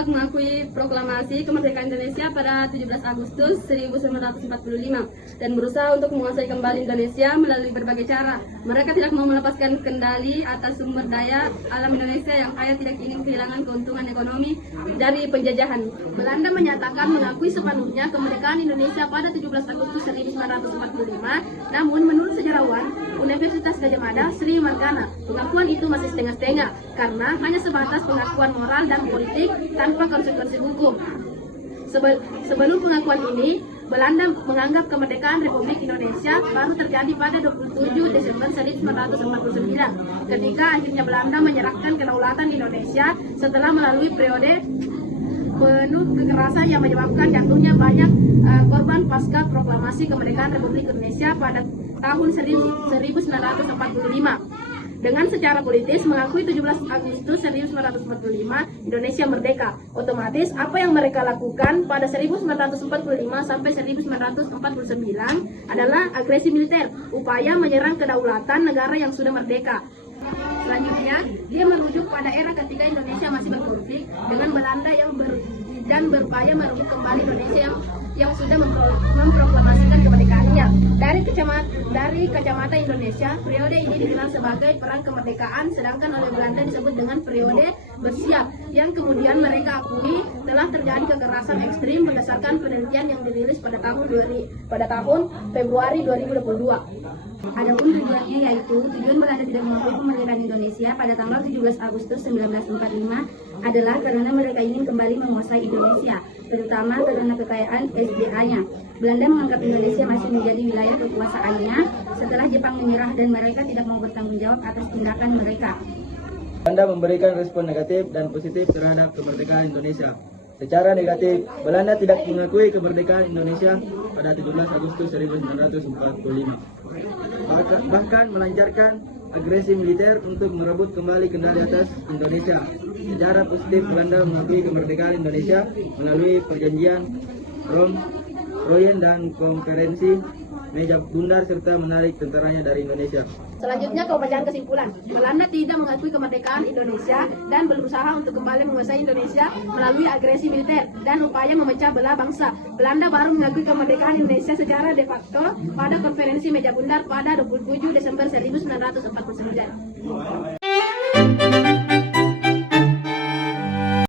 menolak mengakui proklamasi kemerdekaan Indonesia pada 17 Agustus 1945 dan berusaha untuk menguasai kembali Indonesia melalui berbagai cara. Mereka tidak mau melepaskan kendali atas sumber daya alam Indonesia yang kaya, tidak ingin kehilangan keuntungan ekonomi dari penjajahan. Belanda menyatakan mengakui sepenuhnya kemerdekaan Indonesia pada 17 Agustus 1945, namun menurut sejarawan Universitas Gadjah Mada, Sri Margana, pengakuan itu masih setengah-setengah karena hanya sebatas pengakuan moral dan politik tanpa konsekuensi hukum. Sebelum pengakuan ini, Belanda menganggap kemerdekaan Republik Indonesia baru terjadi pada 27 Desember 1949, ketika akhirnya Belanda menyerahkan kedaulatan Indonesia setelah melalui periode penuh kekerasan yang menyebabkan jatuhnya banyak korban pasca proklamasi kemerdekaan Republik Indonesia pada tahun 1945. Dengan secara politis mengakui 17 Agustus 1945 Indonesia merdeka, otomatis apa yang mereka lakukan pada 1945 sampai 1949 adalah agresi militer, upaya menyerang kedaulatan negara yang sudah merdeka. Selanjutnya, dia merujuk pada era ketika Indonesia masih berkonflik dengan Belanda dan berupaya merebut kembali Indonesia yang sudah memproklamasikan kemerdekaannya. Dari kacamata Indonesia, periode ini dikenal sebagai perang kemerdekaan, sedangkan oleh Belanda disebut dengan periode bersiap, yang kemudian mereka akui telah terjadi kekerasan ekstrim berdasarkan penelitian yang dirilis pada tahun Februari 2022. Adapun tujuannya yaitu tujuan Belanda tidak mengakui kemerdekaan Indonesia pada tanggal 17 Agustus 1945 adalah karena mereka ingin kembali menguasai Indonesia, terutama karena kekayaan SDA-nya. Belanda menganggap Indonesia masih menjadi wilayah kekuasaannya setelah Jepang menyerah dan mereka tidak mau bertanggung jawab atas tindakan mereka. Belanda memberikan respon negatif dan positif terhadap kemerdekaan Indonesia. Secara negatif, Belanda tidak mengakui kemerdekaan Indonesia pada 17 Agustus 1945. Bahkan melancarkan agresi militer untuk merebut kembali kendali atas Indonesia. Secara positif, Belanda mengakui kemerdekaan Indonesia melalui perjanjian Royen dan konferensi Meja Bundar serta menarik tentaranya dari Indonesia. Selanjutnya ke pembacaan kesimpulan. Belanda tidak mengakui kemerdekaan Indonesia dan berusaha untuk kembali menguasai Indonesia melalui agresi militer dan upaya memecah belah bangsa. Belanda baru mengakui kemerdekaan Indonesia secara de facto pada konferensi Meja Bundar pada 27 Desember 1949.